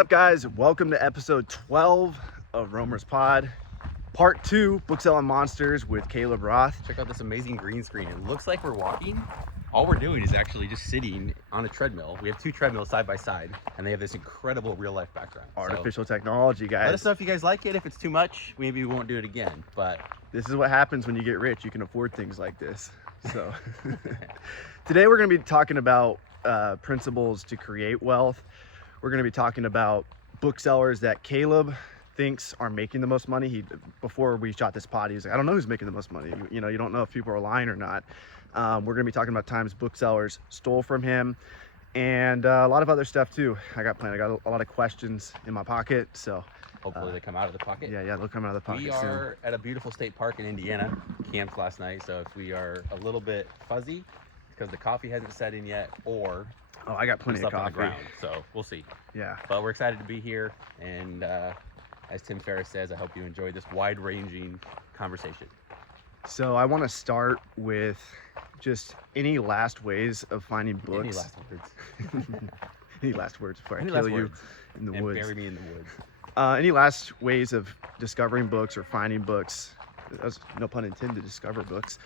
What's up, guys? Welcome to episode 12 of Romer's Pod, part 2, Book Selling Monsters with Caleb Roth. Check out this amazing green screen. It looks like we're walking. All we're doing is actually just sitting on a treadmill. We have two treadmills side by side, and they have this incredible real life background. Artificial technology, guys. Let us know if you guys like it. If it's too much, maybe we won't do it again. But this is what happens when you get rich. You can afford things like this. So today we're going to be talking about principles to create wealth. We're going to be talking about booksellers that Caleb thinks are making the most money. Before we shot this pod, he was like, I don't know who's making the most money. You don't know if people are lying or not. We're going to be talking about times booksellers stole from him and a lot of other stuff too. I got a lot of questions in my pocket, so hopefully they come out of the pocket. Yeah, they'll come out of the pocket. We are at a beautiful state park in Indiana. Camped last night, so if we are a little bit fuzzy because the coffee hasn't set in yet, or I got plenty of coffee on the ground, so we'll see. Yeah, but we're excited to be here, and as Tim Ferriss says, I hope you enjoy this wide-ranging conversation. So I want to start with just any last ways of finding books. Any last words? Any last words before I Any kill last you words in the and woods? Bury me in the woods. Any last ways of discovering books or finding books? That's no pun intended. Discover books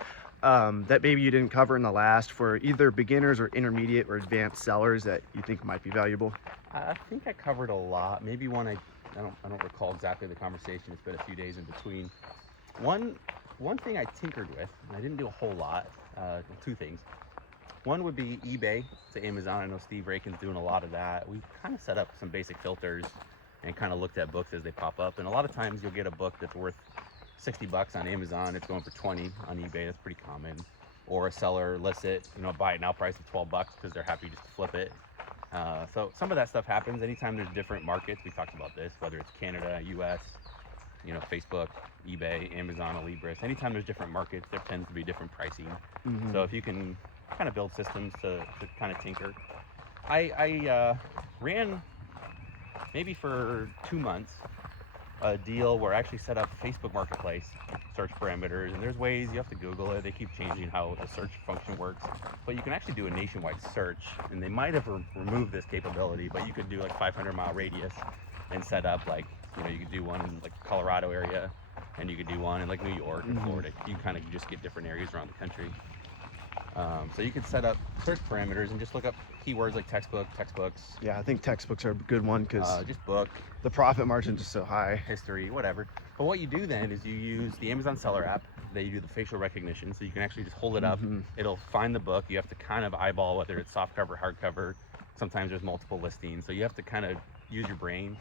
that maybe you didn't cover in the last, for either beginners or intermediate or advanced sellers that you think might be valuable. I think I covered a lot. Maybe one I don't recall exactly the conversation. It's been a few days in between. One thing I tinkered with, and I didn't do a whole lot. Two things. One would be eBay to Amazon. I know Steve Rakin's doing a lot of that. We kind of set up some basic filters and kind of looked at books as they pop up. And a lot of times you'll get a book that's worth $60 on Amazon. It's going for $20 on eBay. That's pretty common. Or a seller lists it, buy it now price of $12 because they're happy just to flip it. So some of that stuff happens anytime there's different markets. We talked about this, whether it's Canada, US, Facebook, eBay, Amazon, Alibris. Anytime there's different markets, there tends to be different pricing. Mm-hmm. So if you can kind of build systems to kind of tinker. I ran maybe for 2 months a deal where I actually set up Facebook Marketplace search parameters, and there's ways you have to Google it. They keep changing how the search function works, but you can actually do a nationwide search, and they might have removed this capability, but you could do like 500-mile radius and set up you could do one in like Colorado area, and you could do one in like New York and Florida. You kind of just get different areas around the country. So you could set up search parameters and just look up keywords like textbooks. Yeah, I think textbooks are a good one because just book. The profit margins are so high. History, whatever. But what you do then is you use the Amazon Seller app. They do the facial recognition, so you can actually just hold it up. It'll find the book. You have to kind of eyeball whether it's softcover, hardcover. Sometimes there's multiple listings, so you have to kind of use your brain.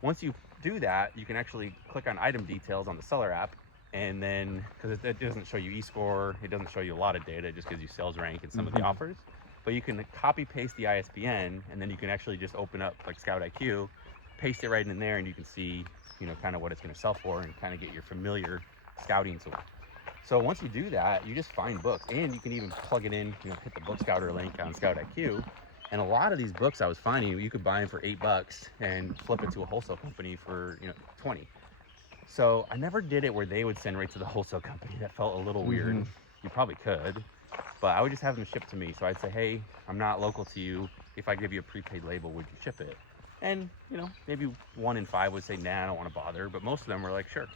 Once you do that, you can actually click on item details on the Seller app, and then, because it doesn't show you eScore, it doesn't show you a lot of data, it just gives you sales rank and some of the offers. But you can copy paste the ISBN, and then you can actually just open up like scoutiq, paste it right in there, and you can see kind of what it's going to sell for and kind of get your familiar scouting tool. So once you do that, you just find books, and you can even plug it in, hit the book scouter link on scoutiq. And a lot of these books I was finding, you could buy them for $8 and flip it to a wholesale company for 20. So I never did it where they would send right to the wholesale company. That felt a little weird. You probably could, but I would just have them shipped to me. So I'd say, hey, I'm not local to you. If I give you a prepaid label, would you ship it? And maybe 1 in 5 would say, nah, I don't want to bother. But most of them were like, sure.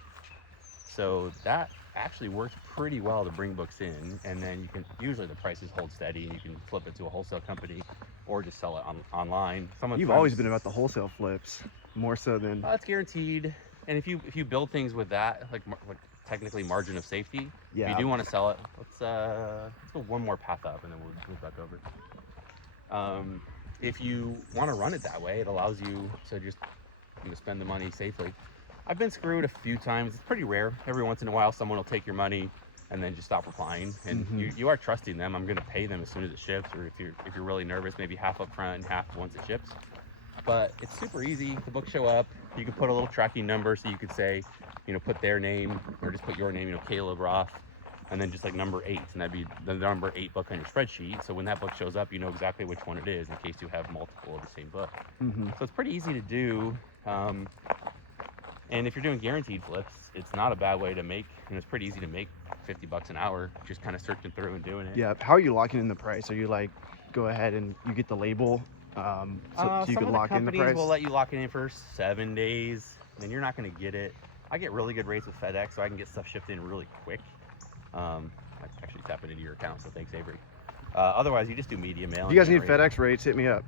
So that actually works pretty well to bring books in. And then usually the prices hold steady, and you can flip it to a wholesale company or just sell it online. You've always been about the wholesale flips, more so than... It's guaranteed. And if you build things with that, like technically margin of safety, if you do want to sell it, let's go one more path up and then we'll move back over. If you want to run it that way, it allows you to just spend the money safely. I've been screwed a few times. It's pretty rare. Every once in a while, someone will take your money and then just stop replying. And you are trusting them. I'm going to pay them as soon as it ships, or if you're really nervous, maybe half up front and half once it ships. But it's super easy. The books show up. You can put a little tracking number, so you could say, put their name or just put your name, Caleb Roth, and then just like number 8, and that'd be the number 8 book on your spreadsheet. So when that book shows up, you know exactly which one it is in case you have multiple of the same book. So it's pretty easy to do. And if you're doing guaranteed flips, it's not a bad way to make, and it's pretty easy to make $50 an hour, just kind of searching through and doing it. Yeah. How are you locking in the price? Are you like, go ahead and you get the label So you Some could of the lock in the companies price? will let you lock it in for 7 days, and you're not going to get it. I get really good rates with FedEx, so I can get stuff shipped in really quick. I actually tap it into your account, so thanks, Avery. Otherwise, you just do media mail. If you guys and need generate- FedEx rates, hit me up.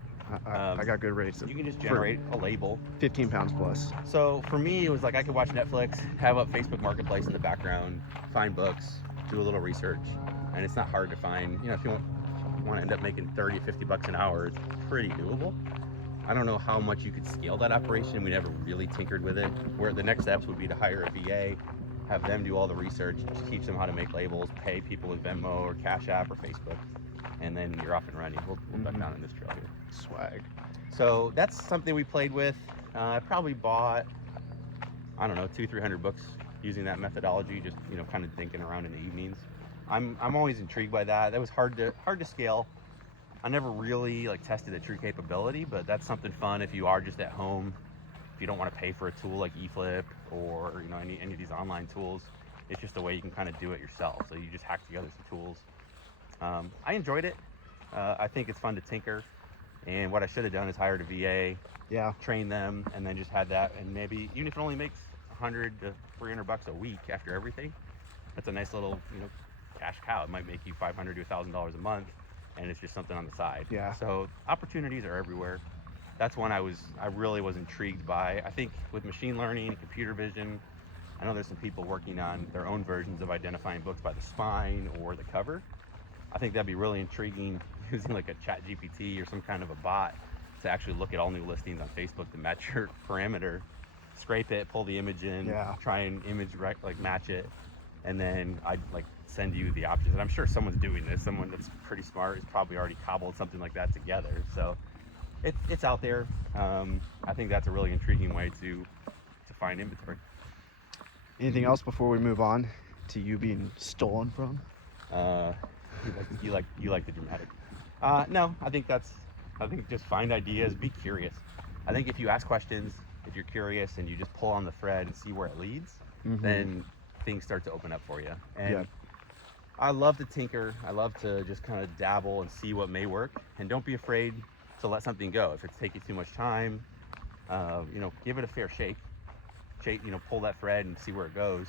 I got good rates. You can just for generate a label. 15 pounds plus. So for me, it was like I could watch Netflix, have up Facebook Marketplace in the background, find books, do a little research, and it's not hard to find. You know, if you want to end up making 30, 50 bucks an hour, it's pretty doable. I don't know how much you could scale that operation. We never really tinkered with it. Where the next steps would be to hire a VA, have them do all the research, just teach them how to make labels, pay people with Venmo or Cash App or Facebook, and then you're off and running. We'll duck down in this trail here. Swag. So that's something we played with. I probably bought, I don't know, 200-300 books using that methodology, just, you know, kind of thinking around in the evenings. I'm always intrigued by that. That was hard to scale. I never really like tested the true capability, but that's something fun if you are just at home. If you don't want to pay for a tool like eFlip or, you know, any of these online tools, it's just a way you can kind of do it yourself. So you just hack together some tools. I enjoyed it. I think it's fun to tinker. And what I should have done is hired a VA, Yeah. train them, and then just had that. And maybe even if it only makes 100 to 300 bucks a week after everything, that's a nice little, you know, cash cow. It might make you $500 to $1,000 a month, and it's just something on the side. Yeah. So opportunities are everywhere. That's one I really was intrigued by. I think with machine learning, computer vision, I know there's some people working on their own versions of identifying books by the spine or the cover. I think that'd be really intriguing using like a chat GPT or some kind of a bot to actually look at all new listings on Facebook to match your parameter, scrape it, pull the image in, Yeah. try and like match it, and then I'd like send you the options. And I'm sure someone's doing this. Someone that's pretty smart has probably already cobbled something like that together. So it's out there. I think that's a really intriguing way to find inventory. Anything else before we move on to you being stolen from? You like the dramatic. No, I think just find ideas, be curious. I think if you ask questions, if you're curious and you just pull on the thread and see where it leads, then things start to open up for you. And Yeah. I love to tinker. I love to just kind of dabble and see what may work. And don't be afraid to let something go. If it's taking too much time, you know, give it a fair shake. You know, pull that thread and see where it goes.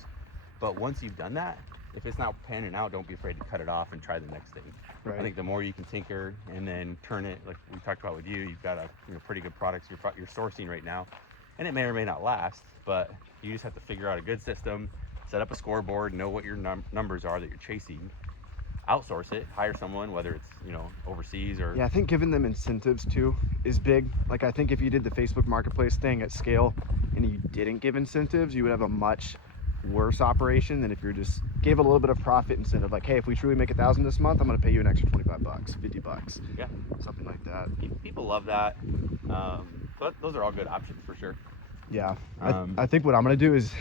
But once you've done that, if it's not panning out, don't be afraid to cut it off and try the next thing. Right. I think the more you can tinker and then turn it, like we talked about with you, you've got a pretty good products you're sourcing right now, and it may or may not last, but you just have to figure out a good system, set up a scoreboard, know what your numbers are that you're chasing, outsource it, hire someone, whether it's, you know, overseas or Yeah, I think giving them incentives too is big. Like, I think if you did the Facebook Marketplace thing at scale and you didn't give incentives, you would have a much worse operation than if you're just gave a little bit of profit incentive. Like, hey, if we truly make 1,000 this month, I'm going to pay you an extra 25 bucks, 50 bucks. Yeah, Something like that. people love that. So those are all good options for sure. Yeah. Um, I think what I'm going to do is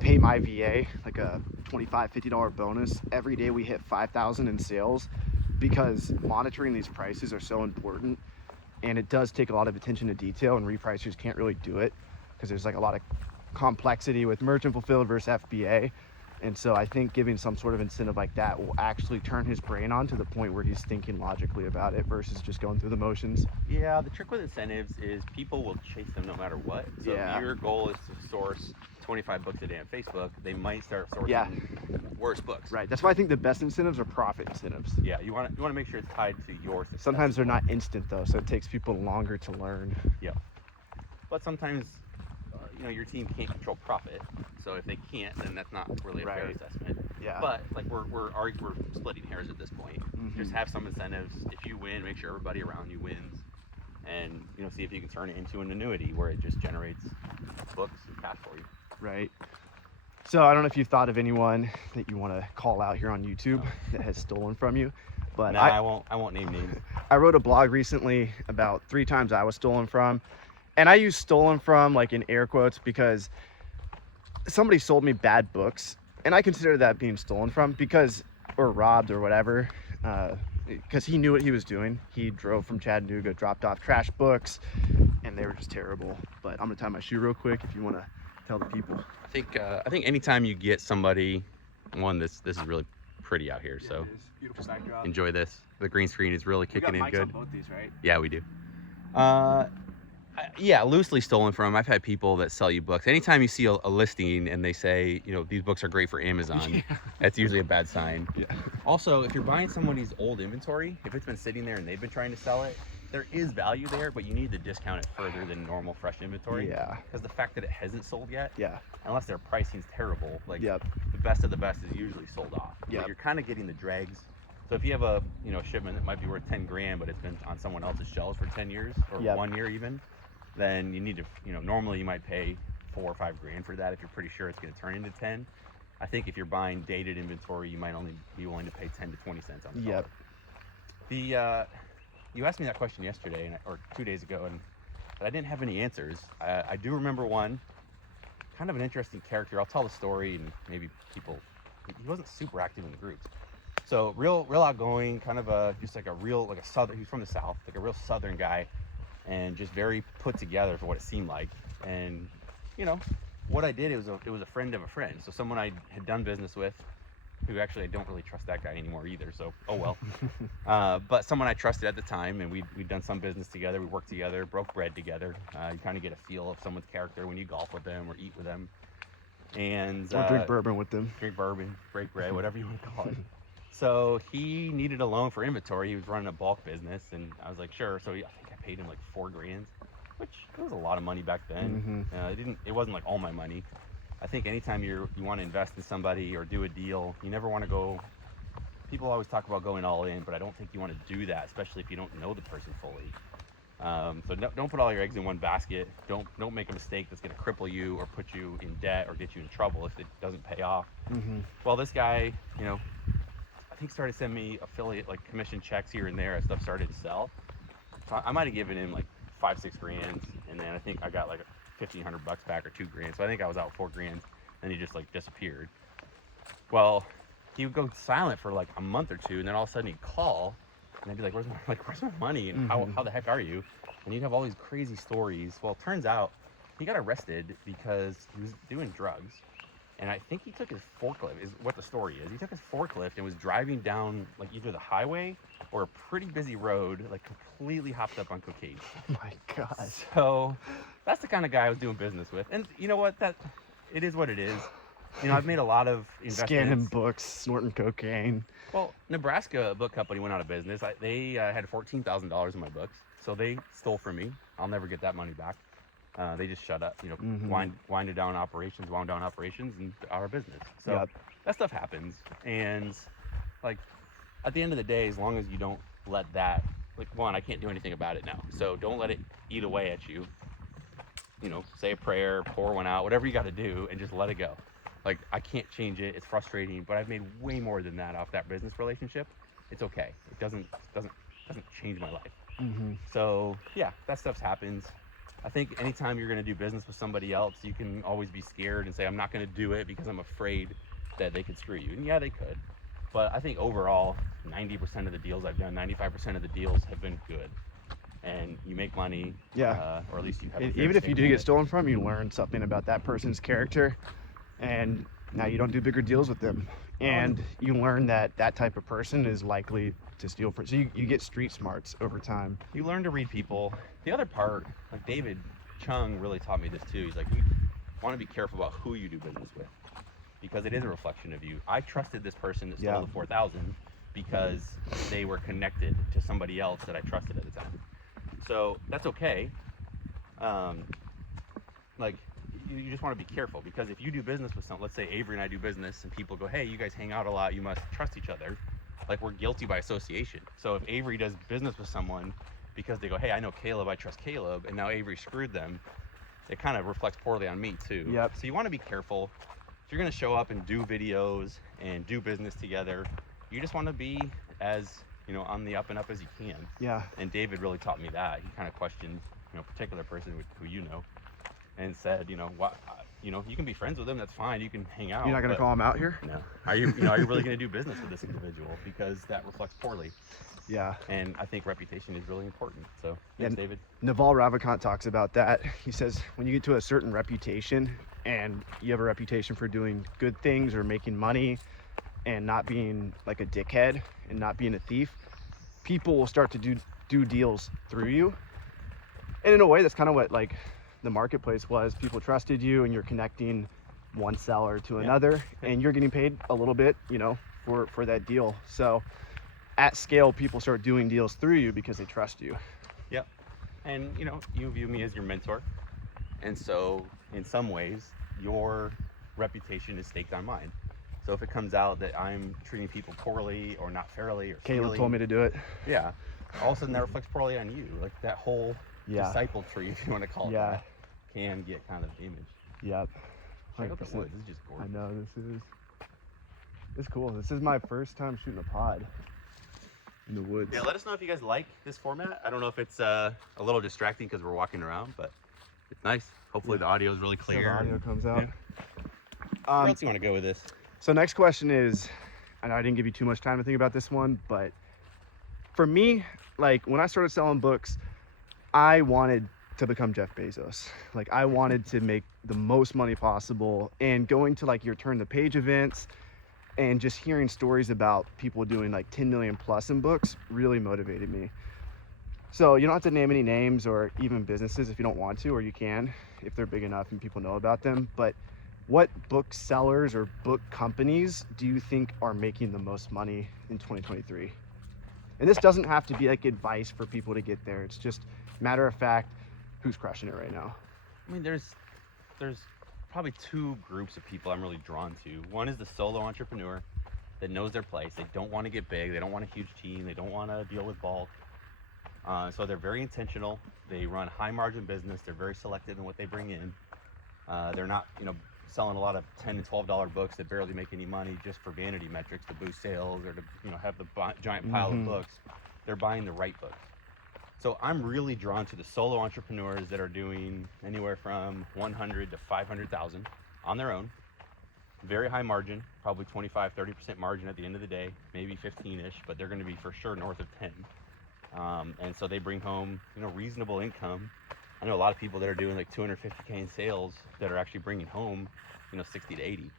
pay my VA like a $25, $50 bonus every day we hit 5,000 in sales, because monitoring these prices are so important, and it does take a lot of attention to detail, and repricers can't really do it because there's like a lot of complexity with merchant fulfilled versus FBA. And so I think giving some sort of incentive like that will actually turn his brain on to the point where he's thinking logically about it versus just going through the motions. Yeah, the trick with incentives is people will chase them no matter what. So Yeah. if your goal is to source 25 books a day on Facebook, they might start sourcing Yeah. worse books. Right. That's why I think the best incentives are profit incentives. Yeah, you want to make sure it's tied to your success. Sometimes they're not instant though, so it takes people longer to learn. Yeah, but sometimes you know, your team can't control profit. So if they can't, then that's not really a fair Right. assessment. Yeah. But like we're splitting hairs at this point. Just have some incentives. If you win, make sure everybody around you wins, and you know, see if you can turn it into an annuity where it just generates books and cash for you. Right. So I don't know if you've thought of anyone that you want to call out here on YouTube that has stolen from you, but Nah, I won't name names. I wrote a blog recently about 3 times I was stolen from, and I use stolen from like in air quotes because somebody sold me bad books, and I consider that being stolen from because, or robbed or whatever, because he knew what he was doing. He drove from Chattanooga, dropped off trash books, and they were just terrible. But I'm gonna tie my shoe real quick if you want to tell the people. I think anytime you get somebody, this is really pretty out here, so Beautiful backdrop. enjoy this. The green screen is really kicking in good. both these, right? Yeah, we do. Yeah, loosely stolen from. I've had people that sell you books. Anytime you see a listing and they say, these books are great for Amazon, that's usually a bad sign. Yeah. Also, if you're buying somebody's old inventory, if it's been sitting there and they've been trying to sell it, there is value there, but you need to discount it further than normal fresh inventory. Yeah. Because the fact that it hasn't sold yet, Yeah. unless their pricing's terrible, like Yep. the best of the best is usually sold off. Yep. But you're kind of getting the dregs. So if you have a shipment that might be worth 10 grand, but it's been on someone else's shelves for 10 years or Yep. 1 year even, then you need to, normally you might pay 4 or 5 grand for that if you're pretty sure it's going to turn into 10. I think if you're buying dated inventory, you might only be willing to pay 10 to 20 cents on the dollar. Yep. You asked me that question yesterday or 2 days ago, and I didn't have any answers. I do remember one, kind of an interesting character. I'll tell the story, and maybe people. He wasn't super active in the groups, so real outgoing, kind of just like a southern. He's from the South, like a real Southern guy, and just very put together for what it seemed like. And what I did, it was a friend of a friend, so someone I had done business with, who actually I don't really trust that guy anymore either, so oh well. But someone I trusted at the time, and we'd done some business together, we worked together, broke bread together. You kind of get a feel of someone's character when you golf with them or eat with them. And Or drink bourbon with them. Drink bourbon, break bread, whatever you want to call it. So he needed a loan for inventory. He was running a bulk business, and I was like, sure. So I think I paid him like $4 grand, which was a lot of money back then. It wasn't like all my money. I think anytime you want to invest in somebody or do a deal, you never want to go. People always talk about going all in, but I don't think you want to do that, especially if you don't know the person fully. So don't put all your eggs in one basket. Don't make a mistake that's going to cripple you or put you in debt or get you in trouble if it doesn't pay off. Well, this guy, I think started sending me affiliate like commission checks here and there as stuff started to sell. So I might have given him like 5-6 grand, and then I think I got like $1,500 back or $2 grand. So I think I was out 4 grand, and he just like disappeared. Well, he would go silent for like a month or two, and then all of a sudden he'd call, and I'd be like, where's my money? And how the heck are you? And he'd have all these crazy stories. Well, it turns out he got arrested because he was doing drugs. And I think he took his forklift, is what the story is. He took his forklift and was driving down like either the highway or a pretty busy road, like completely hopped up on cocaine. Oh my God. So that's the kind of guy I was doing business with. And you know what? It is what it is. I've made a lot of investments. Scanning books, snorting cocaine. Well, Nebraska book company went out of business. They had $14,000 in my books, so they stole from me. I'll never get that money back. They just shut up, wound down operations, and out of business. So that stuff happens. And like at the end of the day, as long as you don't let that, like, one, I can't do anything about it now. So don't let it eat away at you. Say a prayer, pour one out, whatever you got to do, and just let it go. Like, I can't change it. It's frustrating, but I've made way more than that off that business relationship. It's okay. It doesn't change my life. So yeah, that stuff happens. I think anytime you're going to do business with somebody else, you can always be scared and say, I'm not going to do it because I'm afraid that they could screw you. And yeah, they could. But I think overall, 90% of the deals I've done, 95% of the deals have been good. And you make money. Yeah. Or at least you have even if you do get stolen from, you learn something about that person's character. And now you don't do bigger deals with them. And you learn that type of person is likely to steal from. So you get street smarts over time. You learn to read people. The other part, like David Chung really taught me this too. He's like, you want to be careful about who you do business with, because it is a reflection of you. I trusted this person that stole the 4,000 because they were connected to somebody else that I trusted at the time. So that's okay. You just want to be careful, because if you do business with someone, let's say Avery and I do business, and people go, hey, you guys hang out a lot, you must trust each other. Like, we're guilty by association. So if Avery does business with someone because they go, hey, I know Caleb, I trust Caleb, and now Avery screwed them, it kind of reflects poorly on me too. So you want to be careful. If you're going to show up and do videos and do business together, you just want to be as, on the up and up as you can. And David really taught me that. He kind of questioned, a particular person who and said, you can be friends with them, that's fine, you can hang out. You're not going to call him out here? No. Are you really going to do business with this individual? Because that reflects poorly. And I think reputation is really important. So, thanks, David. Naval Ravikant talks about that. He says when you get to a certain reputation and you have a reputation for doing good things or making money and not being like a dickhead and not being a thief, people will start to do deals through you. And in a way, that's kind of what like the marketplace was. People trusted you, and you're connecting one seller to another, and you're getting paid a little bit, you know, for that deal. So at scale, people start doing deals through you because they trust you. Yep. And you know, you view me as your mentor, and so in some ways, your reputation is staked on mine. So if it comes out that I'm treating people poorly or not fairly or Caleb stealing, told me to do it. yeah, all of a sudden that reflects poorly on you. Like that whole disciple tree, if you want to call it that, can get kind of imaged. Yep. Check out the woods. This is just gorgeous. I know, it's cool. This is my first time shooting a pod in the woods. Yeah, let us know if you guys like this format. I don't know if it's a little distracting because we're walking around, but it's nice. Hopefully the audio is really clear. So the audio comes out. Yeah. Where else do you want to go with this? So next question is, I know I didn't give you too much time to think about this one, but for me, like when I started selling books, I wanted to become Jeff Bezos. Like I wanted to make the most money possible, and going to like your turn the page events and just hearing stories about people doing like 10 million plus in books really motivated me. So you don't have to name any names or even businesses if you don't want to, or you can if they're big enough and people know about them. But what book sellers or book companies do you think are making the most money in 2023? And this doesn't have to be like advice for people to get there. It's just matter of fact, who's crushing it right now? I mean, there's probably two groups of people I'm really drawn to. One is the solo entrepreneur that knows their place. They don't want to get big. They don't want a huge team. They don't want to deal with bulk. So they're very intentional. They run high margin business. They're very selective in what they bring in. They're not, you know, selling a lot of $10 and $12 books that barely make any money just for vanity metrics to boost sales or to, you know, have the giant pile of books. They're buying the right books. So I'm really drawn to the solo entrepreneurs that are doing anywhere from 100 to 500,000 on their own. Very high margin, probably 25-30% margin at the end of the day, maybe 15-ish, but they're going to be for sure north of 10. And so they bring home, you know, reasonable income. I know a lot of people that are doing like 250K in sales that are actually bringing home, you know, 60 to 80.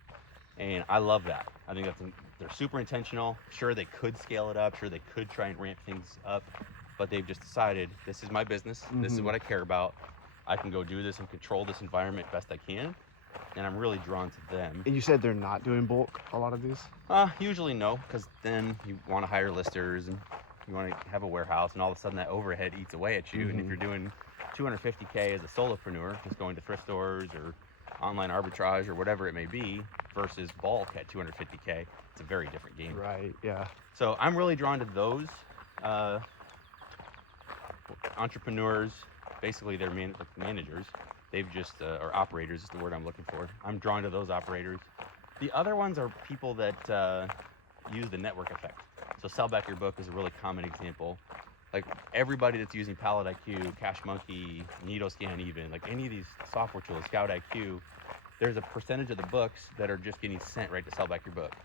And I love that. I think they're super intentional. Sure, they could scale it up. Sure, they could try and ramp things up, but they've just decided this is my business. This is what I care about. I can go do this and control this environment best I can. And I'm really drawn to them. And you said they're not doing bulk, a lot of these? Usually no, because then you want to hire listers and you want to have a warehouse, and all of a sudden that overhead eats away at you. And if you're doing 250K as a solopreneur, just going to thrift stores or online arbitrage or whatever it may be, versus bulk at 250K, it's a very different game. Right, yeah. So I'm really drawn to those entrepreneurs. Basically, they're managers. They've just, or operators is the word I'm looking for. I'm drawn to those operators. The other ones are people that use the network effect. So Sell Back Your Book is a really common example. Like everybody that's using Pallet IQ, Cash Monkey, Needlescan, even like any of these software tools, Scout IQ, there's a percentage of the books that are just getting sent right to Sell Back Your Book.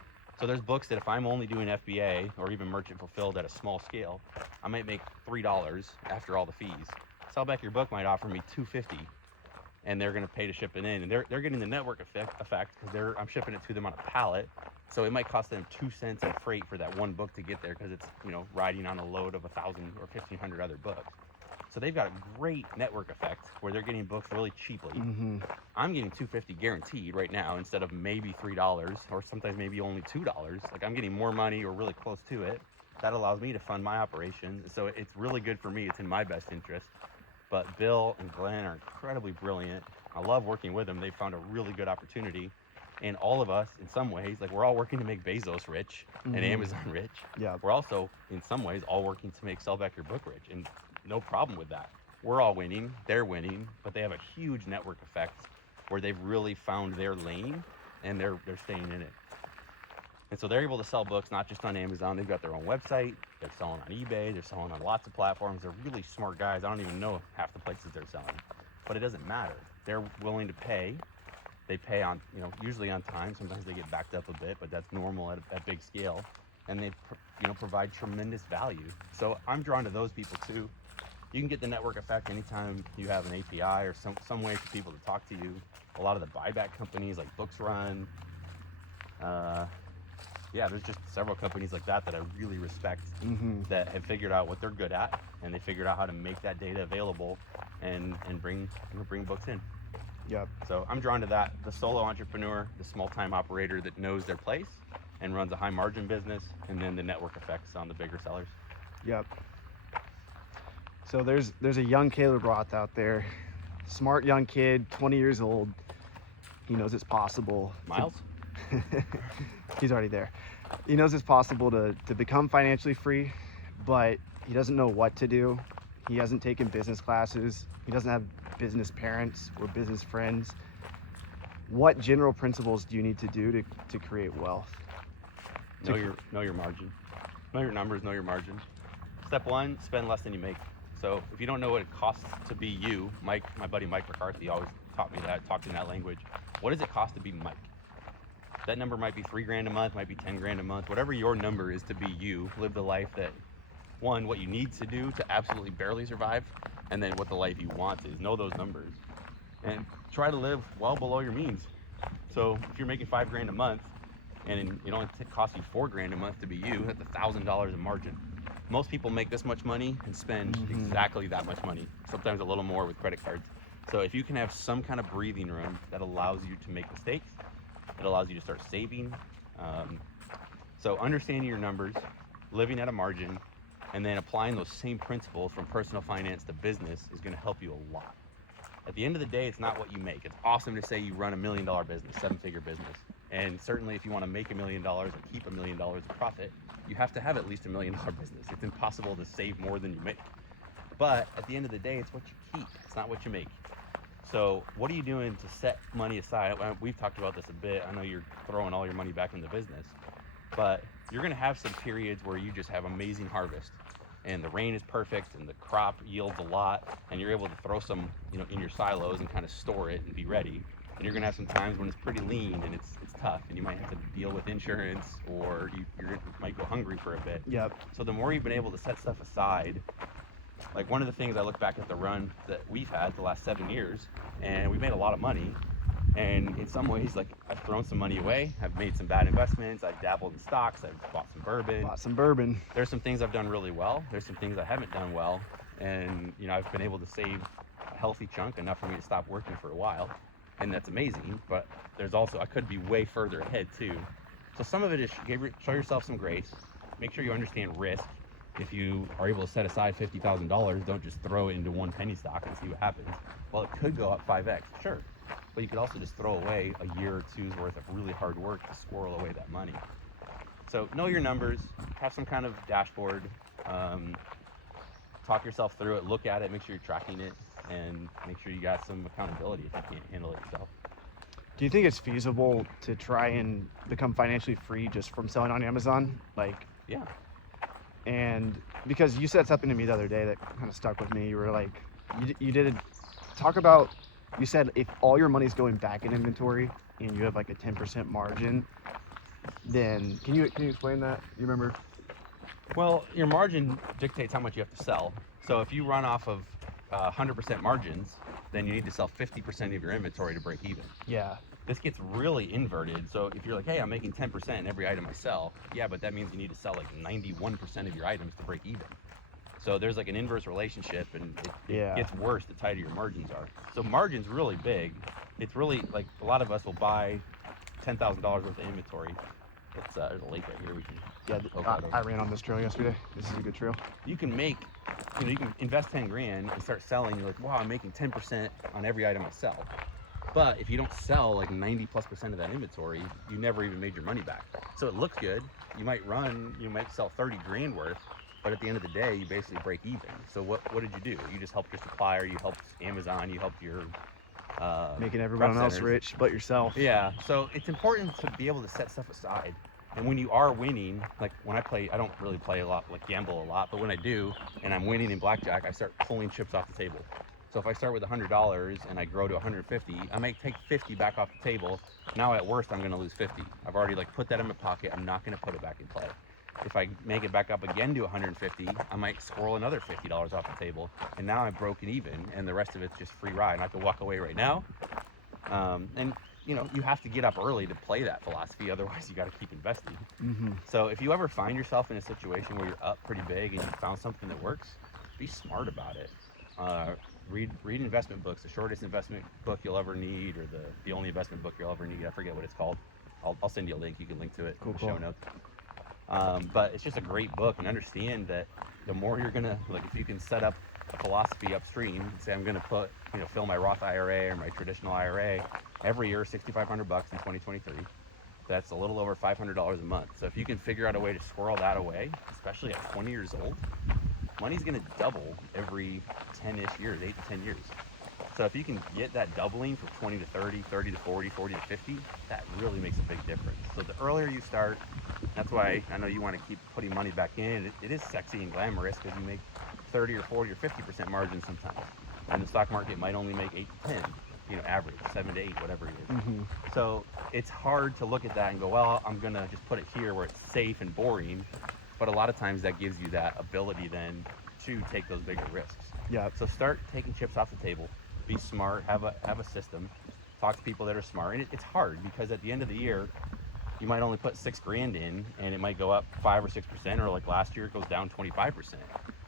So there's books that if I'm only doing FBA or even merchant fulfilled at a small scale, I might make $3 after all the fees. Sell Back Your Book might offer me $2.50, and they're going to pay to ship it in, and they're getting the network effect because I'm shipping it to them on a pallet. So it might cost them 2 cents in freight for that one book to get there because it's, you know, riding on a load of 1,000 or 1,500 other books. So they've got a great network effect where they're getting books really cheaply. I'm getting $2.50 guaranteed right now instead of maybe $3 or sometimes maybe only $2. Like I'm getting more money or really close to it. That allows me to fund my operations. So it's really good for me. It's in my best interest. But Bill and Glenn are incredibly brilliant. I love working with them. They found a really good opportunity. And all of us, in some ways, like we're all working to make Bezos rich and Amazon rich. Yeah. We're also, in some ways, all working to make Sell Back Your Book rich. And no problem with that. We're all winning. They're winning. But they have a huge network effect where they've really found their lane and they're staying in it. And so they're able to sell books not just on Amazon. They've got their own website. They're selling on eBay. They're selling on lots of platforms. They're really smart guys. I don't even know half the places they're selling. But it doesn't matter. They're willing to pay. They pay on, you know, usually on time. Sometimes they get backed up a bit, but that's normal at big scale. And they, you know, provide tremendous value. So I'm drawn to those people too. You can get the network effect anytime you have an API or some way for people to talk to you. A lot of the buyback companies like Books Run, Yeah, there's just several companies like that I really respect Mm-hmm. that have figured out what they're good at, and they figured out how to make that data available and bring books in. Yep. So I'm drawn to that, the solo entrepreneur, the small time operator that knows their place and runs a high margin business, and then the network effects on the bigger sellers. Yep. So there's a young Caleb Roth out there, smart young kid, 20 years old. He knows it's possible. Miles? He's already there. He knows it's possible to become financially free, but he doesn't know what to do. He hasn't taken business classes. He doesn't have business parents or business friends. What general principles do you need to do to create wealth? Know your margin. Know your numbers, know your margin. Step one, spend less than you make. So if you don't know what it costs to be you, Mike, my buddy Mike McCarthy always taught me that, talked in that language. What does it cost to be Mike? That number might be $3,000 a month, might be $10,000 a month, whatever your number is to be you. Live the life that, one, what you need to do to absolutely barely survive, and then what the life you want is. Know those numbers and try to live well below your means. So if you're making $5,000 a month and it only costs you $4,000 a month to be you, that's $1,000 in margin. Most people make this much money and spend exactly that much money, sometimes a little more with credit cards. So if you can have some kind of breathing room that allows you to make mistakes, it allows you to start saving. So understanding your numbers, living at a margin, and then applying those same principles from personal finance to business is going to help you a lot. At the end of the day, it's not what you make. It's awesome to say you run $1 million business, 7-figure business. And certainly if you want to make $1 million or keep $1 million of profit, you have to have at least $1 million business. It's impossible to save more than you make. But at the end of the day, it's what you keep. It's not what you make. So what are you doing to set money aside? We've talked about this a bit. I know you're throwing all your money back into business, but you're going to have some periods where you just have amazing harvest and the rain is perfect and the crop yields a lot and you're able to throw some, in your silos and kind of store it and be ready. And you're going to have some times when it's pretty lean and it's tough and you might have to deal with insurance or you might go hungry for a bit. Yep. So the more you've been able to set stuff aside, like one of the things I look back at the run that we've had the last 7 years, and we've made a lot of money. And in some ways, like I've thrown some money away. I've made some bad investments. I've dabbled in stocks. I've bought some bourbon. There's some things I've done really well. There's some things I haven't done well. And, I've been able to save a healthy chunk, enough for me to stop working for a while. And that's amazing. But there's also, I could be way further ahead too. So some of it is show yourself some grace. Make sure you understand risk. If you are able to set aside $50,000, don't just throw it into one penny stock and see what happens. Well, it could go up 5x, sure. But you could also just throw away a year or two's worth of really hard work to squirrel away that money. So know your numbers, have some kind of dashboard, talk yourself through it, look at it, make sure you're tracking it, and make sure you got some accountability if you can't handle it yourself. Do you think it's feasible to try and become financially free just from selling on Amazon? Yeah. And because you said something to me the other day that kind of stuck with me. You were like, you said if all your money's going back in inventory and you have like a 10% margin, then can you explain that? You remember? Well, your margin dictates how much you have to sell. So if you run off of 100% margins, then you need to sell 50% of your inventory to break even. Yeah. This gets really inverted. So if you're like, hey, I'm making 10% in every item I sell, yeah, but that means you need to sell like 91% of your items to break even. So there's like an inverse relationship, and it gets worse the tighter your margins are. So margin's really big. It's really like a lot of us will buy $10,000 worth of inventory. There's a lake right here. We can. I ran on this trail yesterday. This is a good trail. You can make, you can invest 10 grand and start selling. You're like, wow, I'm making 10% on every item I sell. But if you don't sell like 90+% of that inventory, you never even made your money back. So it looks good. You might sell 30 grand worth, but at the end of the day, you basically break even. So what did you do? You just helped your supplier, you helped Amazon, you helped your making everyone else rich but yourself. Yeah. So it's important to be able to set stuff aside. And when you are winning, like when I play, I don't really play a lot, like gamble a lot, but when I do, and I'm winning in blackjack, I start pulling chips off the table. So if I start with $100 and I grow to 150, I might take 50 back off the table. Now at worst, I'm going to lose 50. I've already put that in my pocket. I'm not going to put it back in play. If I make it back up again to 150, I might squirrel another $50 off the table. And now I've broken even, and the rest of it's just free ride. And I have to walk away right now. And you have to get up early to play that philosophy. Otherwise, you got to keep investing. Mm-hmm. So if you ever find yourself in a situation where you're up pretty big and you found something that works, be smart about it. Read investment books. The shortest investment book you'll ever need, or the only investment book you'll ever need. I forget what it's called. I'll send you a link. You can link to it in the show notes. But it's just a great book, and understand that the more you're gonna, like, if you can set up a philosophy upstream and say, I'm gonna put, fill my Roth IRA or my traditional IRA every year, $6,500 in 2023. That's a little over $500 a month. So if you can figure out a way to squirrel that away, especially at 20 years old, money's gonna double every 10-ish years, 8 to 10 years. So if you can get that doubling from 20 to 30, 30 to 40, 40 to 50, that really makes a big difference. So the earlier you start, that's why I know you want to keep putting money back in. It is sexy and glamorous because you make 30 or 40 or 50% margin sometimes. And the stock market might only make 8 to 10, average, 7 to 8, whatever it is. Mm-hmm. So it's hard to look at that and go, well, I'm going to just put it here where it's safe and boring. But a lot of times that gives you that ability then to take those bigger risks. Yeah. So start taking chips off the table. Be smart, have a system, talk to people that are smart. And it's hard because at the end of the year, you might only put $6,000 in and it might go up 5 or 6%, or like last year it goes down 25%.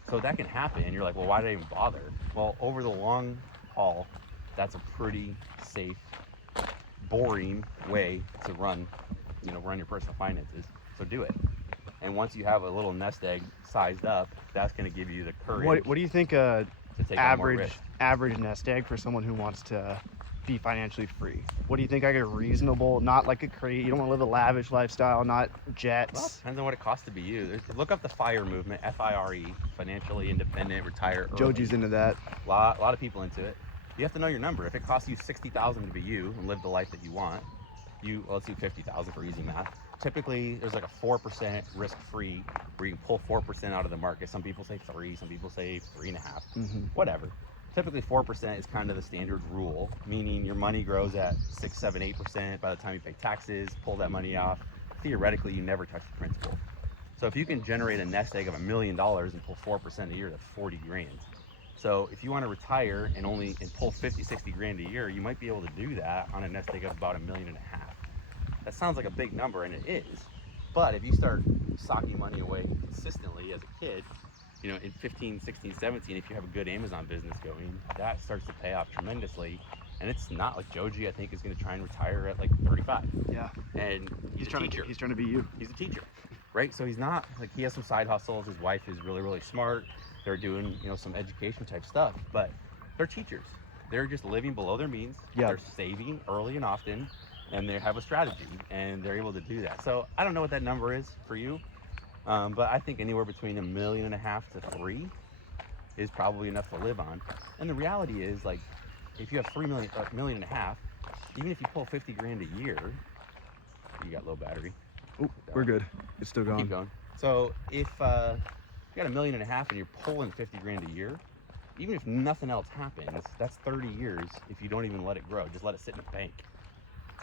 So that can happen. You're like, well, why did I even bother? Well, over the long haul, that's a pretty safe, boring way to run your personal finances. So do it. And once you have a little nest egg sized up, that's going to give you the courage. What do you think to take on more risk. average nest egg for someone who wants to be financially free? What do you think, like a reasonable, not like a crazy, you don't want to live a lavish lifestyle, not jets? Well, it depends on what it costs to be you. Look up the FIRE movement, FIRE, financially independent, retire early. Joji's into that. A lot of people into it. You have to know your number. If it costs you $60,000 to be you and live the life that you want, let's do $50,000 for easy math. Typically, there's like a 4% risk-free where you can pull 4% out of the market. Some people say 3, some people say 3.5, whatever. Typically 4% is kind of the standard rule, meaning your money grows at 6, 7, 8% by the time you pay taxes, pull that money off. Theoretically, you never touch the principal. So if you can generate a nest egg of $1 million and pull 4% a year, that's 40 grand. So if you want to retire and pull 50, 60 grand a year, you might be able to do that on a nest egg of about $1.5 million. That sounds like a big number, and it is. But if you start socking money away consistently as a kid, in 15, 16, 17, if you have a good Amazon business going, that starts to pay off tremendously. And it's not like Joji, I think, is going to try and retire at like 35. Yeah. And he's a teacher. He's trying to be you. He's a teacher, right? So he's not, like, he has some side hustles. His wife is really, really smart. They're doing, some education type stuff, but they're teachers. They're just living below their means. Yeah. They're saving early and often, and they have a strategy, and they're able to do that. So I don't know what that number is for you, but I think anywhere between $1.5 million to $3 million is probably enough to live on. And the reality is, like, if you have $1.5 million, even if you pull 50 grand a year, you got low battery. Oh, we're good. It's still going. Keep going. So if you got $1.5 million and you're pulling 50 grand a year, even if nothing else happens, that's 30 years if you don't even let it grow. Just let it sit in a bank.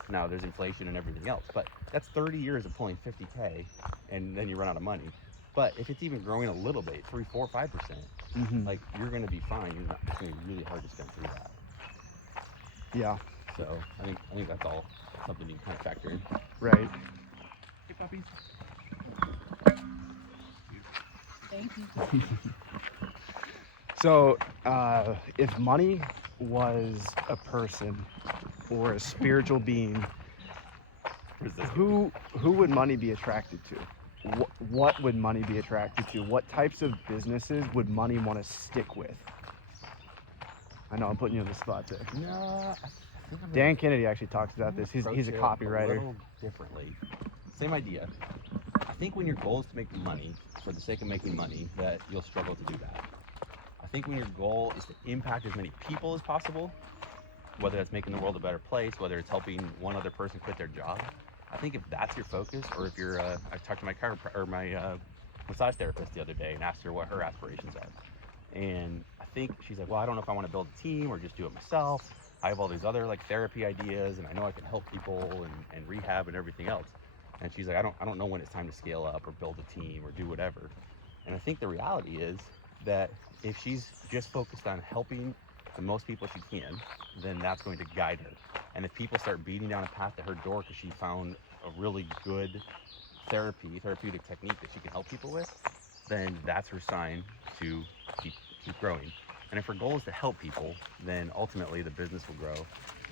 Now there's inflation and everything else, but that's 30 years of pulling 50K, and then you run out of money. But if it's even growing a little bit, 3, 4, 5%, like, you're going to be fine. It's going to be really hard to spend through that. Yeah. So I think that's all something you can kind of factor in. Right. Hey, puppies. Thank you. So, if money was a person or a spiritual being, who would money be attracted to? What would money be attracted to? What types of businesses would money want to stick with? I know I'm putting you on the spot there. No, Dan Kennedy actually talks about this. He's a copywriter. A little differently. Same idea. I think when your goal is to make money for the sake of making money, that you'll struggle to do that. I think when your goal is to impact as many people as possible, whether that's making the world a better place, whether it's helping one other person quit their job, I think if that's your focus, or if you're, I talked to my massage therapist the other day and asked her what her aspirations are. And I think she's like, well, I don't know if I want to build a team or just do it myself. I have all these other, like, therapy ideas, and I know I can help people and rehab and everything else. And she's like, I don't know when it's time to scale up or build a team or do whatever. And I think the reality is that if she's just focused on helping the most people she can, then that's going to guide her. And if people start beating down a path to her door because she found a really good therapeutic technique that she can help people with, then that's her sign to keep growing. And if her goal is to help people, then ultimately the business will grow.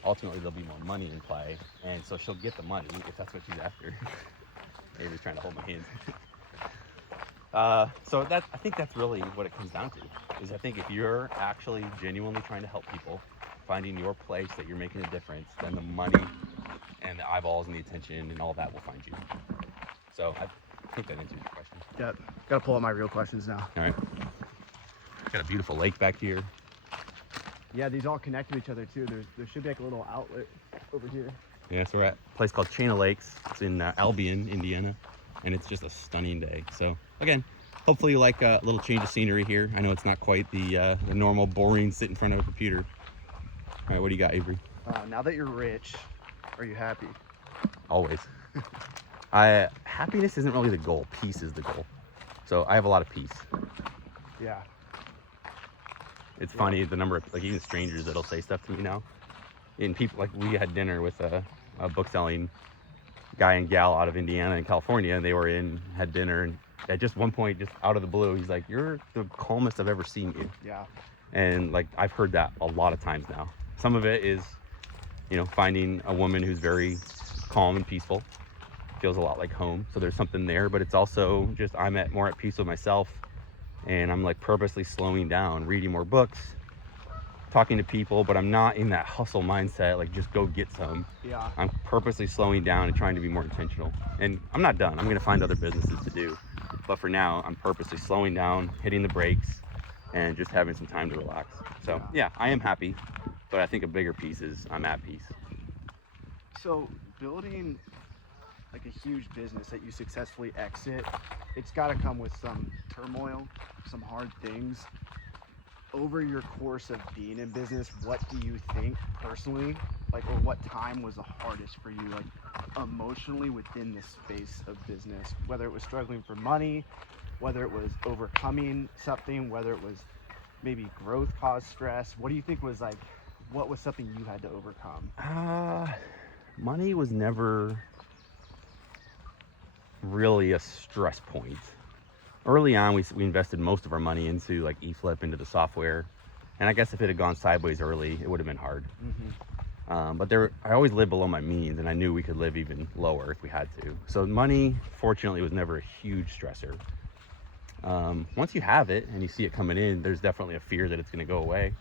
Ultimately, there'll be more money in play, and so she'll get the money if that's what she's after. Avery's trying to hold my hand. So I think that's really what it comes down to. Is I think if you're actually genuinely trying to help people, finding your place that you're making a difference, then the money and the eyeballs and the attention and all that will find you. So I think that answers your question. Yep. Gotta pull up my real questions now. All right. Got a beautiful lake back here. Yeah, these all connect to each other too. There should be like a little outlet over here. Yeah, so we're at a place called Chain of Lakes. It's in Albion, Indiana, and it's just a stunning day. So again, hopefully you like a little change of scenery here. I know it's not quite the normal boring sit in front of a computer. All right, what do you got, Avery? Now that you're rich, are you happy? Always. Happiness isn't really the goal. Peace is the goal. So I have a lot of peace. Yeah. It's funny the number of even strangers that'll say stuff to me now. And people we had dinner with a book selling guy and gal out of Indiana and California, and they had dinner, and at just one point, just out of the blue, he's like, "You're the calmest I've ever seen you." Yeah. And I've heard that a lot of times now. Some of it is, finding a woman who's very calm and peaceful, feels a lot like home. So there's something there, but it's also just I'm more at peace with myself. And I'm purposely slowing down, reading more books, talking to people, but I'm not in that hustle mindset, just go get some. Yeah. I'm purposely slowing down and trying to be more intentional. And I'm not done. I'm going to find other businesses to do. But for now, I'm purposely slowing down, hitting the brakes, and just having some time to relax. So yeah, I am happy, but I think a bigger piece is I'm at peace. So building a huge business that you successfully exit, it's got to come with some turmoil, some hard things. Over your course of being in business, what do you think personally, or what time was the hardest for you, emotionally within the space of business? Whether it was struggling for money, whether it was overcoming something, whether it was maybe growth caused stress. What do you think was what was something you had to overcome? Money was never really a stress point. Early on, we invested most of our money into eFlip, into the software, and I guess if it had gone sideways early, it would have been hard. Mm-hmm. But I always lived below my means, and I knew we could live even lower if we had to. So money, fortunately, was never a huge stressor. Once you have it and you see it coming in, there's definitely a fear that it's going to go away.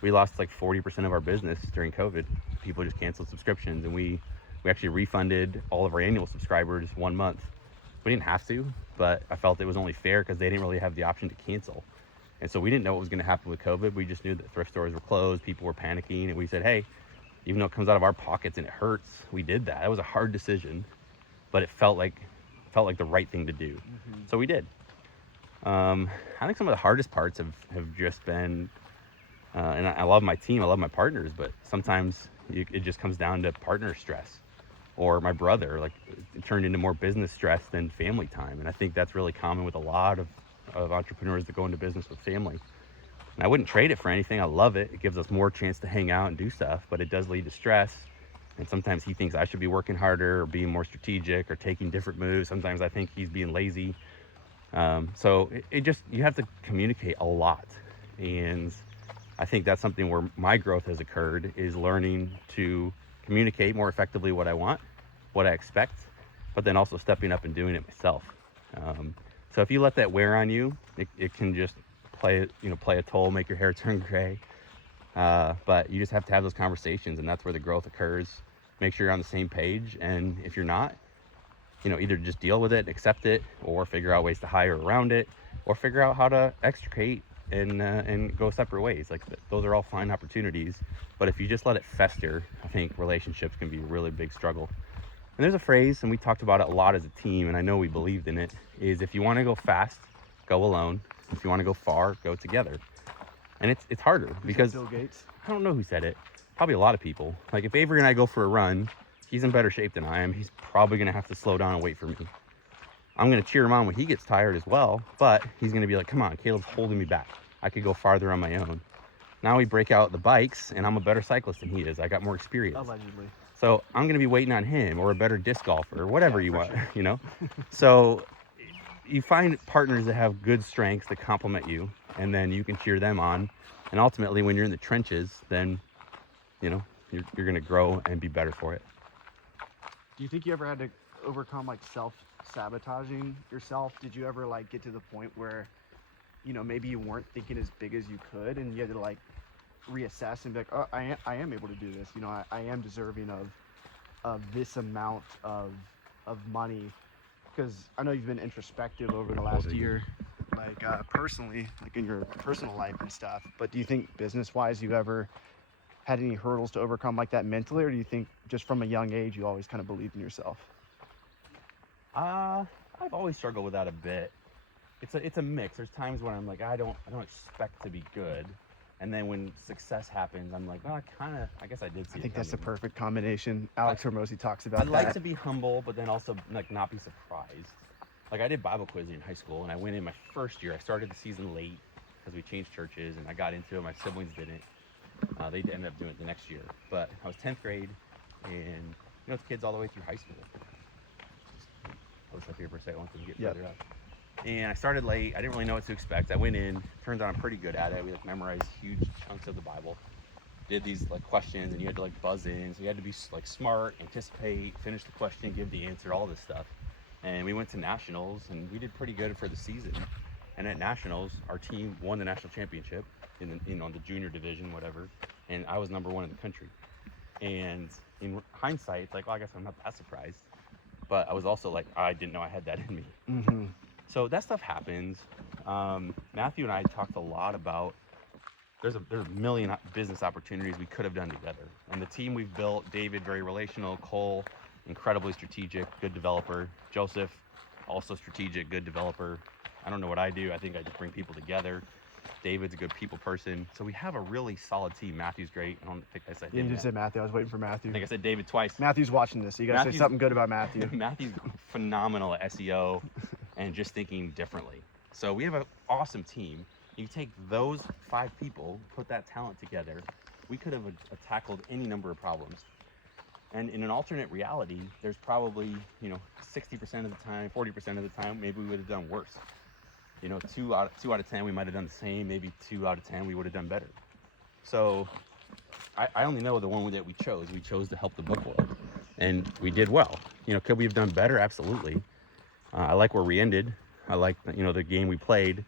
We lost 40% of our business during COVID. People just canceled subscriptions, and we actually refunded all of our annual subscribers 1 month. We didn't have to, but I felt it was only fair because they didn't really have the option to cancel. And so we didn't know what was going to happen with COVID. We just knew that thrift stores were closed, people were panicking, and we said, hey, even though it comes out of our pockets and it hurts, we did that. It was a hard decision, but it felt like the right thing to do. Mm-hmm. So we did. I think some of the hardest parts have just been, and I love my team, I love my partners, but sometimes it just comes down to partner stress. Or my brother, it turned into more business stress than family time. And I think that's really common with a lot of entrepreneurs that go into business with family. And I wouldn't trade it for anything. I love it. It gives us more chance to hang out and do stuff, but it does lead to stress. And sometimes he thinks I should be working harder or being more strategic or taking different moves. Sometimes I think he's being lazy. So you have to communicate a lot. And I think that's something where my growth has occurred, is learning to communicate more effectively what I want, what I expect, but then also stepping up and doing it myself. So if you let that wear on you, it can just play a toll, make your hair turn gray. But you just have to have those conversations, and that's where the growth occurs. Make sure you're on the same page, and if you're not, either just deal with it, accept it, or figure out ways to hire around it, or figure out how to extricate and go separate ways. Those are all fine opportunities. But if you just let it fester, I think relationships can be a really big struggle. And there's a phrase, and we talked about it a lot as a team, and I know we believed in it, is if you want to go fast, go alone. If you want to go far, go together. And it's harder because Bill Gates. I don't know who said it. Probably a lot of people. If Avery and I go for a run, he's in better shape than I am. He's probably going to have to slow down and wait for me. I'm going to cheer him on when he gets tired as well, but he's going to be like, come on, Caleb's holding me back. I could go farther on my own. Now we break out the bikes, and I'm a better cyclist than he is. I got more experience. Allegedly. So I'm going to be waiting on him, or a better disc golfer, or whatever Yeah, you for want, sure. you know? So you find partners that have good strengths that complement you, and then you can cheer them on. And ultimately, when you're in the trenches, then, you know, you're going to grow and be better for it. Do you think you ever had to overcome like self-sabotaging yourself? Did you ever like get to the point where, you know, maybe you weren't thinking as big as you could and you had to like reassess and be like, oh, I am able to do this. You know, I am deserving of this amount of money. Because I know you've been introspective over the last year, like personally, like in your personal life and stuff. But do you think business-wise you ever had any hurdles to overcome like that mentally, or do you think just from a young age you always kind of believed in yourself? I've always struggled with that a bit. It's a mix. There's times when I'm like, I don't expect to be good. And then when success happens, I'm like, well, I guess I did see I it think that's the coming. perfect combination. Alex Hermosi talks about I'd like that. to be humble, but then also like not be surprised. Like I did Bible quizzing in high school, and I went in my first year. I started the season late because we changed churches, and I got into it. My siblings didn't. They ended up doing it the next year. But I was 10th grade, and you know, it's kids all the way through high school. Post up here for a second, once we get further up. And I started late. I didn't really know what to expect. I went in. Turns out I'm pretty good at it. We like memorized huge chunks of the Bible. Did these like questions, and you had to like buzz in. So you had to be like smart, anticipate, finish the question, give the answer, all this stuff. And we went to nationals, and we did pretty good for the season. And at nationals, our team won the national championship in the, the junior division, whatever. And I was number 1 in the country. And in hindsight, it's like, well, I guess I'm not that surprised. But I was also like, I didn't know I had that in me. Mm-hmm. So that stuff happens. Matthew and I talked a lot about there's a million business opportunities we could have done together. And the team we've built, David, very relational, Cole, incredibly strategic, good developer, Joseph, also strategic, good developer. I don't know what I do. I think I just bring people together. David's a good people person. So we have a really solid team. Matthew's great. I don't think I said Yeah, you David. did say Matthew. I was waiting for Matthew. I think I said David twice. Matthew's watching this, so you gotta say Matthew's- something good about Matthew. Matthew's phenomenal at SEO and just thinking differently. So we have an awesome team. You take those 5 people, put that talent together, we could have tackled any number of problems. And in an alternate reality, there's probably, 60% of the time, 40% of the time, maybe we would have done worse. 2 out of 10, we might have done the same. Maybe 2 out of 10, we would have done better. So I only know the one that we chose. We chose to help the book world, and we did well. Could we have done better? Absolutely. I like where we ended. I like, the game we played.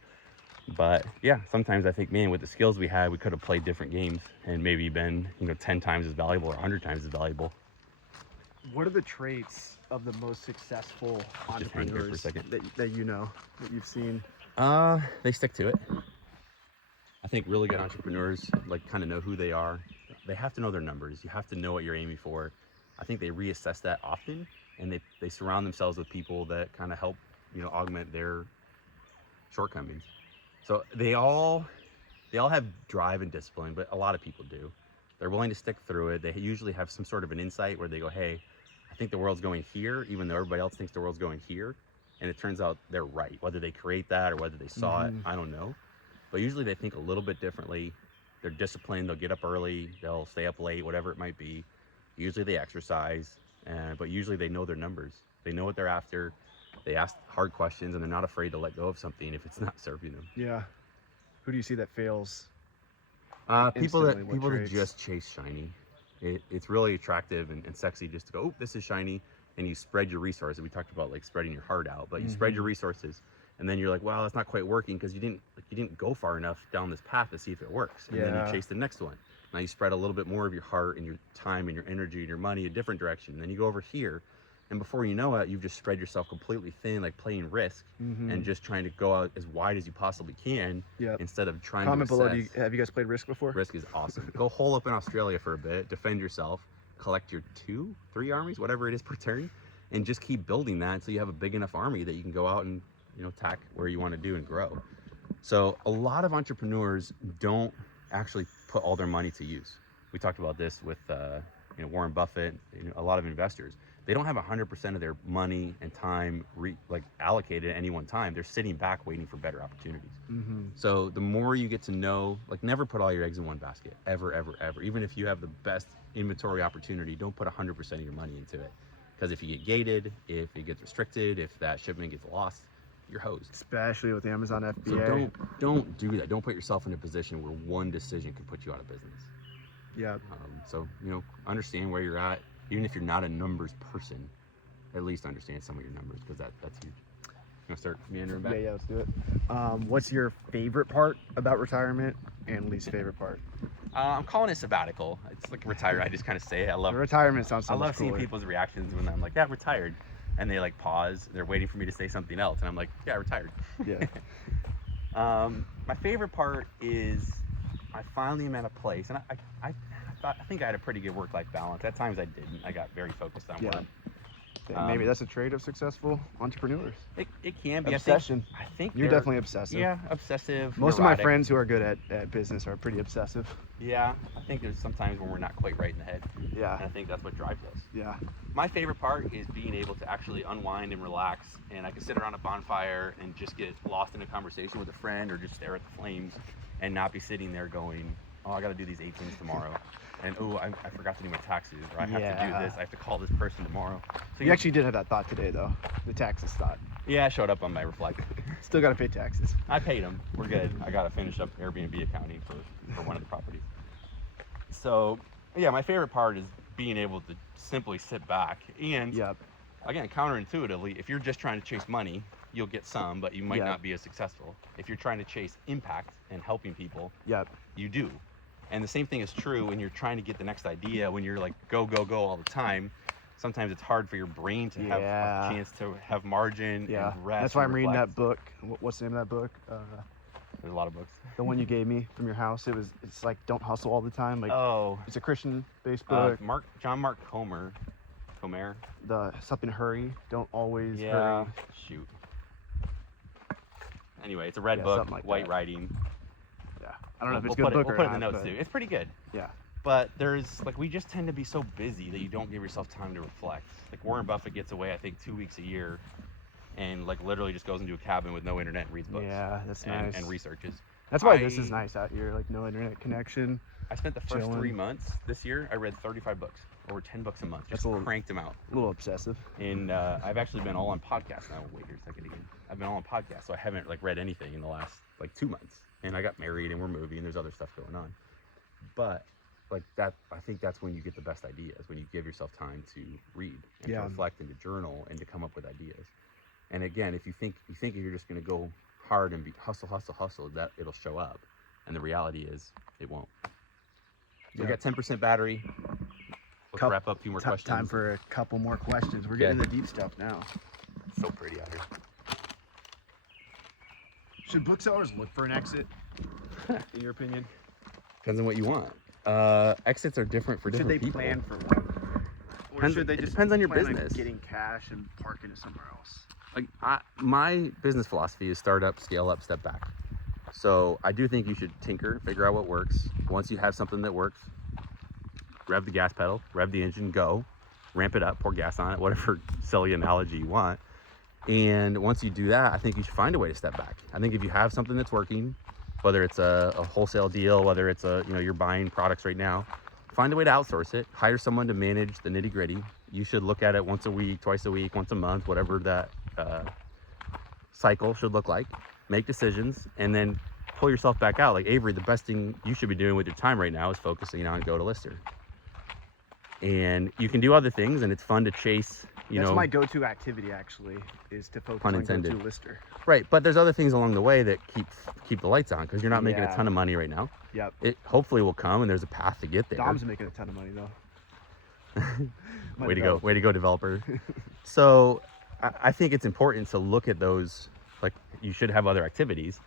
But yeah, sometimes I think, man, with the skills we had, we could have played different games and maybe been, 10 times as valuable or 100 times as valuable. What are the traits of the most successful Just hang here for a entrepreneurs second. that you know, that you've seen? They stick to it. I think really good entrepreneurs kind of know who they are. They have to know their numbers. You have to know what you're aiming for. I think they reassess that often, and they surround themselves with people that kind of help, augment their shortcomings. So they all have drive and discipline, but a lot of people do. They're willing to stick through it. They usually have some sort of an insight where they go, hey, I think the world's going here, even though everybody else thinks the world's going here. And it turns out they're right. Whether they create that or whether they saw it, I don't know. But usually they think a little bit differently. They're disciplined. They'll get up early. They'll stay up late, whatever it might be. Usually they exercise, but usually they know their numbers. They know what they're after. They ask hard questions, and they're not afraid to let go of something if it's not serving them. Yeah. Who do you see that fails? People Instantly, what that traits? just chase shiny. It's really attractive and sexy just to go, oh, this is shiny, and you spread your resources. We talked about spreading your heart out, but you spread your resources, and then you're like, wow, that's not quite working because you didn't go far enough down this path to see if it works, and then you chase the next one. Now you spread a little bit more of your heart and your time and your energy and your money a different direction. And then you go over here, and before you know it, you've just spread yourself completely thin, like playing Risk, and just trying to go out as wide as you possibly can instead of trying Comment to below, assess. have you guys played Risk before? Risk is awesome. Go hole up in Australia for a bit, defend yourself, collect your 2-3 armies, whatever it is per turn, and just keep building that until you have a big enough army that you can go out and attack where you want to do and grow. So a lot of entrepreneurs don't actually put all their money to use. We talked about this with Warren Buffett, a lot of investors. they don't have 100% of their money and time allocated at any one time. They're sitting back waiting for better opportunities. So the more you get to know, like, never put all your eggs in one basket, ever, ever, ever. Even if you have the best inventory opportunity, don't put 100% of your money into it. Because if you get gated, if it gets restricted, if that shipment gets lost, you're hosed. Especially with Amazon FBA. So don't do that. Don't put yourself in a position where one decision could put you out of business. Yeah. So, understand where you're at. Even if you're not a numbers person, at least understand some of your numbers, because that's huge. You want to start meandering back? Yeah, let's do it. What's your favorite part about retirement and least favorite part? I'm calling it sabbatical. It's like retire. I just kind of say it. Retirement sounds so I much love seeing cooler. people's reactions when I'm like, yeah, retired. And they like pause. They're waiting for me to say something else. And I'm like, yeah, retired. Yeah. My favorite part is I finally am at a place. And I think I had a pretty good work-life balance. At times I didn't. I got very focused on work. Maybe that's a trait of successful entrepreneurs. It can be. Obsession. I think You're definitely obsessive. Yeah, obsessive. Most neurotic. of my friends who are good at business are pretty obsessive. Yeah, I think there's sometimes when we're not quite right in the head. Yeah. And I think that's what drives us. Yeah. My favorite part is being able to actually unwind and relax, and I can sit around a bonfire and just get lost in a conversation with a friend or just stare at the flames and not be sitting there going, oh, I got to do these 8 things tomorrow. And oh, I forgot to do my taxes, or I have to do this. I have to call this person tomorrow. So You actually did have that thought today, though. The taxes thought. Yeah, I showed up on my reflector. Still got to pay taxes. I paid them. We're good. I got to finish up Airbnb accounting for one of the properties. So, yeah, my favorite part is being able to simply sit back. And Yep. again, counterintuitively, if you're just trying to chase money, you'll get some, but you might Yeah. not be as successful. If you're trying to chase impact and helping people, Yep. you do. And the same thing is true when you're trying to get the next idea, when you're like go, go, go all the time. Sometimes it's hard for your brain to have Yeah. a chance to have margin Yeah. and rest. That's why and I'm reading reflect. that book. What's the name of that book? There's a lot of books. The one you gave me from your house. It's like don't hustle all the time. Like Oh, it's a Christian-based book. John Mark Comer. The something hurry. Don't always Yeah. hurry. Shoot. Anyway, it's a red Yeah, book, something like white that. writing. Yeah. I don't know if it's a We'll good book put or it in not. the notes but too. It's pretty good. Yeah. But there's we just tend to be so busy that you don't give yourself time to reflect. Like Warren Buffett gets away, I think, 2 weeks a year, and like literally just goes into a cabin with no internet and reads books. Yeah, that's and, nice. and researches. That's why this is nice out here. Like no internet connection. I spent the first Chilling. 3 months this year. I read 35 books, over 10 books a month. That's Just a little- cranked them out. A little obsessive. And I've actually been all on podcasts now. Wait here a second again. I've been all on podcasts, so I haven't read anything in the last 2 months. And I got married and we're moving and there's other stuff going on. But that, I think that's when you get the best ideas, when you give yourself time to read and Yeah. to reflect and to journal and to come up with ideas. And again, if you think you're just going to go hard and be hustle, that it'll show up. And the reality is it won't. We Yeah. got 10% battery. Let's wrap up a few more questions. Time for a couple more questions. We're getting the deep stuff now. It's so pretty out here. Should booksellers look for an exit, in your opinion? Depends on what you want. Exits are different for Should different they people. plan for one? Or Depends- should they it just depends on your plan business. getting cash and parking it somewhere else? My business philosophy is start up, scale up, step back. So I do think you should tinker, figure out what works. Once you have something that works, rev the gas pedal, rev the engine, go, ramp it up, pour gas on it, whatever silly analogy you want. And once you do that, I think you should find a way to step back. I think if you have something that's working, whether it's a wholesale deal, whether it's you're buying products right now, find a way to outsource it, hire someone to manage the nitty gritty. You should look at it once a week, twice a week, once a month, whatever that cycle should look like. Make decisions and then pull yourself back out. Like Avery, the best thing you should be doing with your time right now is focusing on go to lister. And you can do other things and it's fun to chase, That's my go-to activity actually, is to focus Pun on intended. go-to lister. right. But there's other things along the way that keep the lights on because you're not making a Yeah. ton of money right now. Yep. It hopefully will come and there's a path to get there. Dom's making a ton of money though. My Way to developer. go, developer. So I think it's important to look at those, like you should have other activities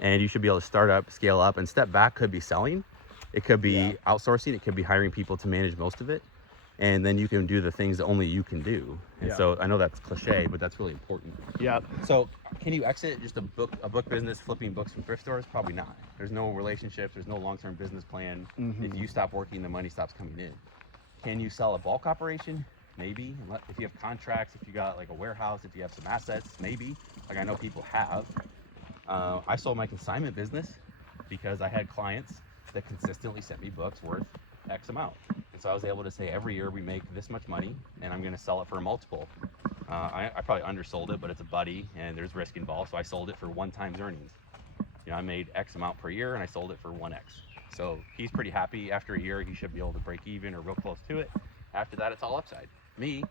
and you should be able to start up, scale up, and step back could be selling. It could be Yeah. outsourcing. It could be hiring people to manage most of it. And then you can do the things that only you can do. And Yeah. so I know that's cliche, but that's really important. Yep. So can you exit just a book business flipping books from thrift stores? Probably not. There's no relationships. There's no long-term business plan. Mhm. If you stop working, the money stops coming in. Can you sell a bulk operation? maybe. If you have contracts, if you got like a warehouse, if you have some assets, maybe. Like I know people have. I sold my consignment business because I had clients that consistently sent me books worth X amount. And so I was able to say every year we make this much money and I'm going to sell it for a multiple. I probably undersold it, but it's a buddy and there's risk involved. So I sold it for 1 time's earnings. I made X amount per year and I sold it for 1X. So he's pretty happy. After a year, he should be able to break even or real close to it. After that, it's all upside. Me,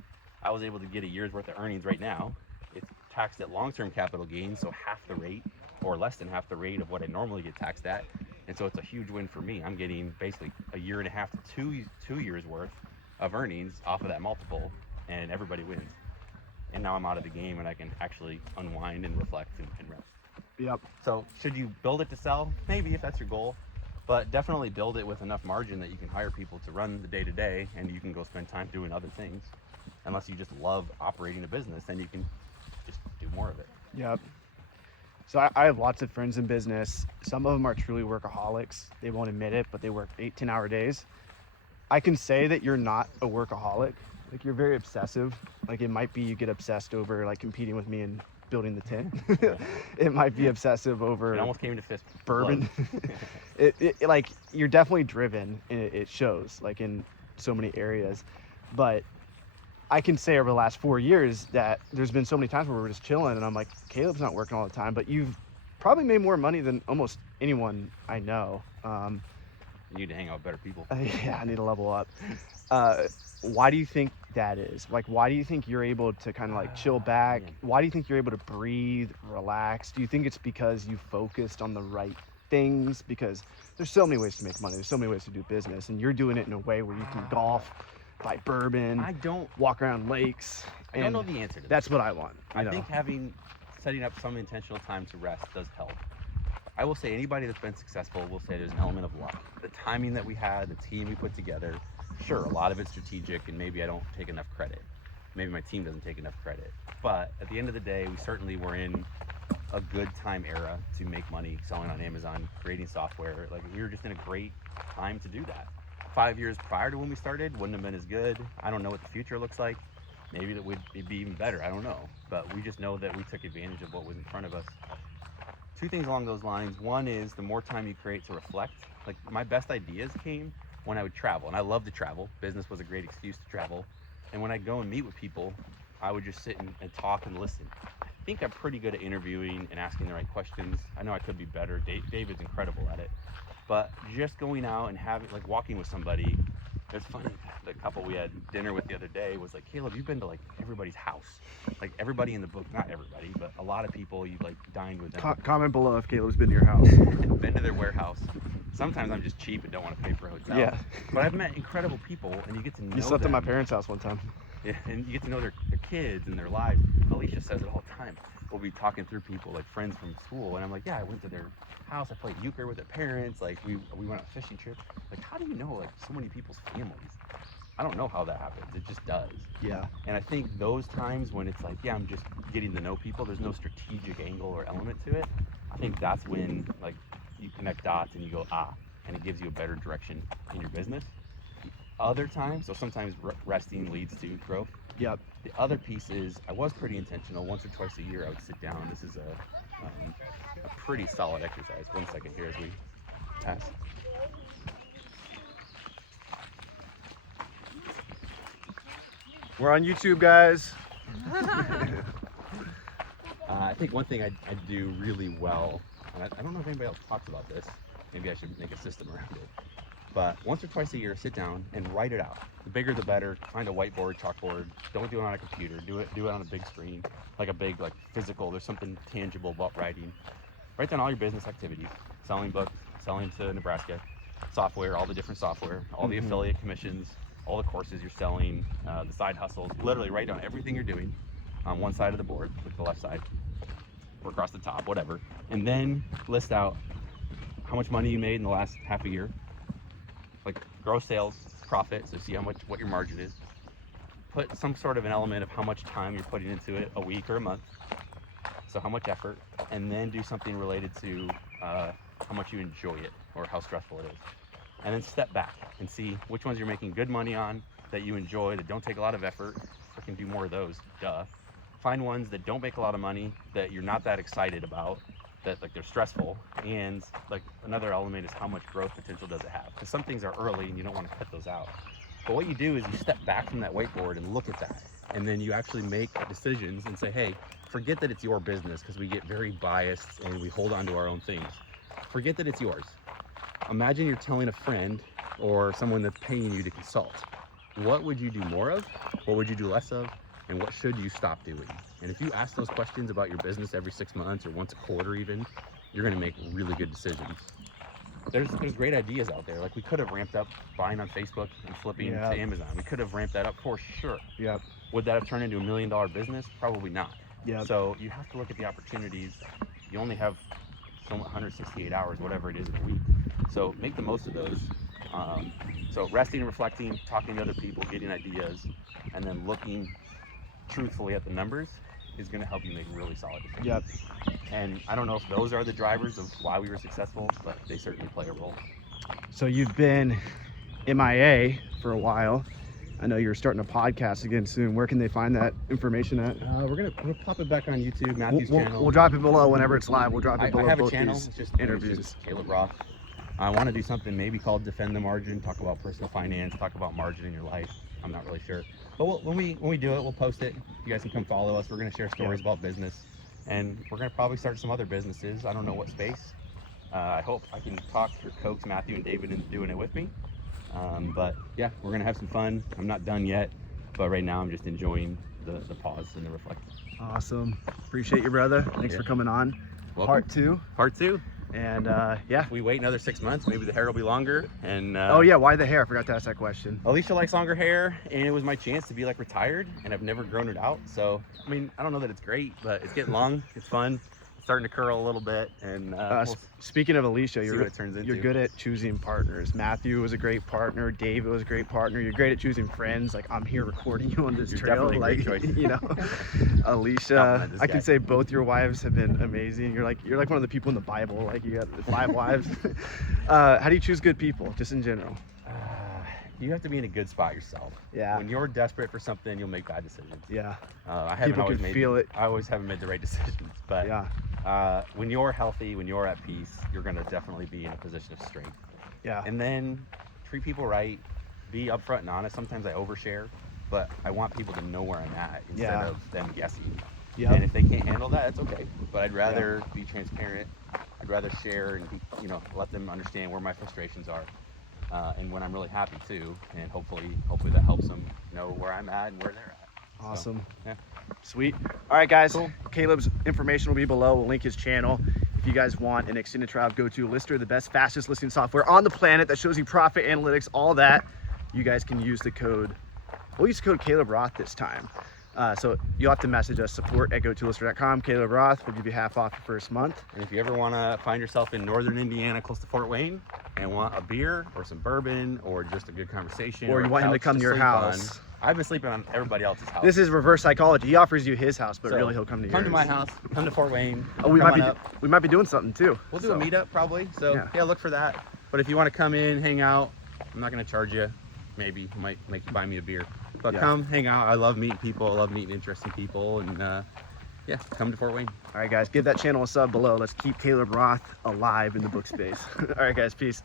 I was able to get a year's worth of earnings right now. It's taxed at long-term capital gains, so half the rate or less than half the rate of what I normally get taxed at. And so it's a huge win for me. I'm getting basically a year and a half to 2 years worth of earnings off of that multiple, and everybody wins. And now I'm out of the game and I can actually unwind and reflect and rest. Yep. So should you build it to sell? Maybe, if that's your goal, but definitely build it with enough margin that you can hire people to run the day-to-day and you can go spend time doing other things. Unless you just love operating a business, then you can just do more of it. Yep. So I have lots of friends in business. Some of them are truly workaholics. They won't admit it, but they work 8-10-hour days. I can say that you're not a workaholic. Like, you're very obsessive. Like, it might be you get obsessed over like competing with me and building the tent. It might be obsessive over It almost came to fist bourbon. it like, you're definitely driven, and it shows like in so many areas. But I can say over the last 4 years that there's been so many times where we're just chilling and I'm like, Caleb's not working all the time, but you've probably made more money than almost anyone I know. You need to hang out with better people. Yeah, I need to level up. Why do you think that is? Like, why do you think you're able to kind of like chill back? Why do you think you're able to breathe, relax? Do you think it's because you focused on the right things? Because there's so many ways to make money. There's so many ways to do business, and you're doing it in a way where you can golf, buy bourbon, walk around lakes. I don't know the answer to that. That's what I want. I think setting up some intentional time to rest does help. I will say anybody that's been successful will say there's an element of luck. The timing that we had, the team we put together, sure, a lot of it's strategic and maybe I don't take enough credit. Maybe my team doesn't take enough credit. But at the end of the day, we certainly were in a good time era to make money selling on Amazon, creating software. Like, we were just in a great time to do that. 5 years prior to when we started wouldn't have been as good. I don't know what the future looks like. Maybe that would be even better. I don't know. But we just know that we took advantage of what was in front of us. 2 things along those lines. One is the more time you create to reflect. Like, my best ideas came when I would travel, and I love to travel. Business was a great excuse to travel. And when I go and meet with people, I would just sit and talk and listen. I think I'm pretty good at interviewing and asking the right questions. I know I could be better. David's incredible at it. But just going out and like walking with somebody, it's funny. The couple we had dinner with the other day was like, Caleb, you've been to like everybody's house. Like, everybody in the book, not everybody, but a lot of people, you like dined with them. Comment below if Caleb's been to your house. Been to their warehouse. Sometimes I'm just cheap and don't want to pay for a hotel. Yeah. But I've met incredible people, and you get to know You slept at them. my parents' house one time. Yeah, and you get to know their kids and their lives. Alicia says it all the time. We'll be talking through people, like friends from school, and I'm like, yeah, I went to their house. I played euchre with their parents. Like, we went on a fishing trip. Like, how do you know like so many people's families? I don't know how that happens. It just does. Yeah. And I think those times when it's like, yeah, I'm just getting to know people, there's no strategic angle or element to it. I think that's when like you connect dots and you go, and it gives you a better direction in your business. Other times, so sometimes resting leads to growth. Yep. The other piece is I was pretty intentional. Once or twice a year, I would sit down. This is a pretty solid exercise. 1 second here as we pass. We're on YouTube, guys. I think one thing I do really well, and I don't know if anybody else talks about this. Maybe I should make a system around it. But once or twice a year, sit down and write it out. The bigger the better. Find a whiteboard, chalkboard. Don't do it on a computer. Do it on a big screen, like a big physical. There's something tangible about writing. Write down all your business activities: selling books, selling to Nebraska, software, all the different software, all the affiliate commissions, all the courses you're selling, the side hustles. Literally write down everything you're doing on one side of the board, with the left side, or across the top, whatever. And then list out how much money you made in the last half a year. Like gross sales, profit, so see what your margin is. Put some sort of an element of how much time you're putting into it, a week or a month. So how much effort, and then do something related to how much you enjoy it or how stressful it is. And then step back and see which ones you're making good money on, that you enjoy, that don't take a lot of effort. Freaking do more of those, duh. Find ones that don't make a lot of money, that you're not that excited about, that like they're stressful. And like another element is how much growth potential does it have? Because some things are early and you don't want to cut those out. But what you do is you step back from that whiteboard and look at that. And then you actually make decisions and say, hey, forget that it's your business, because we get very biased and we hold on to our own things. Forget that it's yours. Imagine you're telling a friend or someone that's paying you to consult. What would you do more of? What would you do less of? And what should you stop doing? And if you ask those questions about your business every 6 months or once a quarter even, you're gonna make really good decisions. There's great ideas out there. Like we could have ramped up buying on Facebook and flipping to Amazon. We could have ramped that up for sure. Yep. Would that have turned into $1 million business? Probably not. Yep. So you have to look at the opportunities. You only have 168 hours, whatever it is in a week. So make the most of those. So resting and reflecting, talking to other people, getting ideas, and then looking truthfully at the numbers is going to help you make really solid decisions. Yep. And I don't know if those are the drivers of why we were successful, but they certainly play a role. So you've been MIA for a while. I know you're starting a podcast again soon. Where can they find that information at? We're gonna pop it back on YouTube, Matthew's channel. We'll drop it below whenever it's live. We'll drop it below I have a both channel. these It's just interviews. It's just Caleb Roth. I want to do something maybe called Defend the Margin, talk about personal finance, talk about margin in your life. I'm not really sure. But when we do it, we'll post it. You guys can come follow us. We're going to share stories about business. And we're going to probably start some other businesses. I don't know what space. I hope I can talk or coax Matthew and David into doing it with me. But yeah, we're going to have some fun. I'm not done yet. But right now I'm just enjoying the pause and the reflection. Awesome. Appreciate you, brother. Thanks for coming on. Welcome. Part 2. Part 2. And yeah. If we wait another 6 months, maybe the hair will be longer. And oh yeah, why the hair? I forgot to ask that question. Alicia likes longer hair, and it was my chance to be like retired, and I've never grown it out. So I mean, I don't know that it's great, but it's getting long. It's fun. It's starting to curl a little bit. And we'll speaking of Alicia, see what it turns into. You're good at choosing partners. Matthew was a great partner. David was a great partner. You're great at choosing friends. Like, I'm here recording you on this You're trail. definitely a Like, great choice. you know, Alicia. I can say both your wives have been amazing. You're like one of the people in the Bible. Like, you got the 5 wives. How do you choose good people, just in general? You have to be in a good spot yourself. Yeah. When you're desperate for something, you'll make bad decisions. Yeah. I haven't People always can made feel it. I always haven't made the right decisions, but Yeah. when you're healthy, when you're at peace, you're gonna definitely be in a position of strength. Yeah. And then treat people right, be upfront and honest. Sometimes I overshare, but I want people to know where I'm at instead of them guessing. Yeah. And if they can't handle that, it's okay. But I'd rather be transparent. I'd rather share and be, let them understand where my frustrations are. And when I'm really happy too, and hopefully that helps them know where I'm at and where they're at. Awesome. So, yeah. Sweet. All right, guys. Cool. Caleb's information will be below. We'll link his channel. If you guys want an extended trial of Go-To Lister, the best, fastest listing software on the planet that shows you profit, analytics, all that, you guys can use the code. We'll use the code Caleb Roth this time. So you'll have to message us, support@go2lister.com. Caleb Roth will give you half off your first month. And if you ever want to find yourself in northern Indiana, close to Fort Wayne, and want a beer or some bourbon or just a good conversation, Or you a want him to couch come to your sleep house. on, I've been sleeping on everybody else's house. This is reverse psychology. He offers you his house, but So, really he'll come to yours. Come to my house. Come to Fort Wayne. Oh, we come on up. might be doing something too. We'll do a meetup probably. So Yeah. yeah, look for that. But if you want to come in, hang out, I'm not going to charge you. Maybe might make you buy me a beer. But come hang out. I love meeting people. I love meeting interesting people. And yeah, come to Fort Wayne. All right, guys, give that channel a sub below. Let's keep Caleb Roth alive in the book space. All right, guys, peace.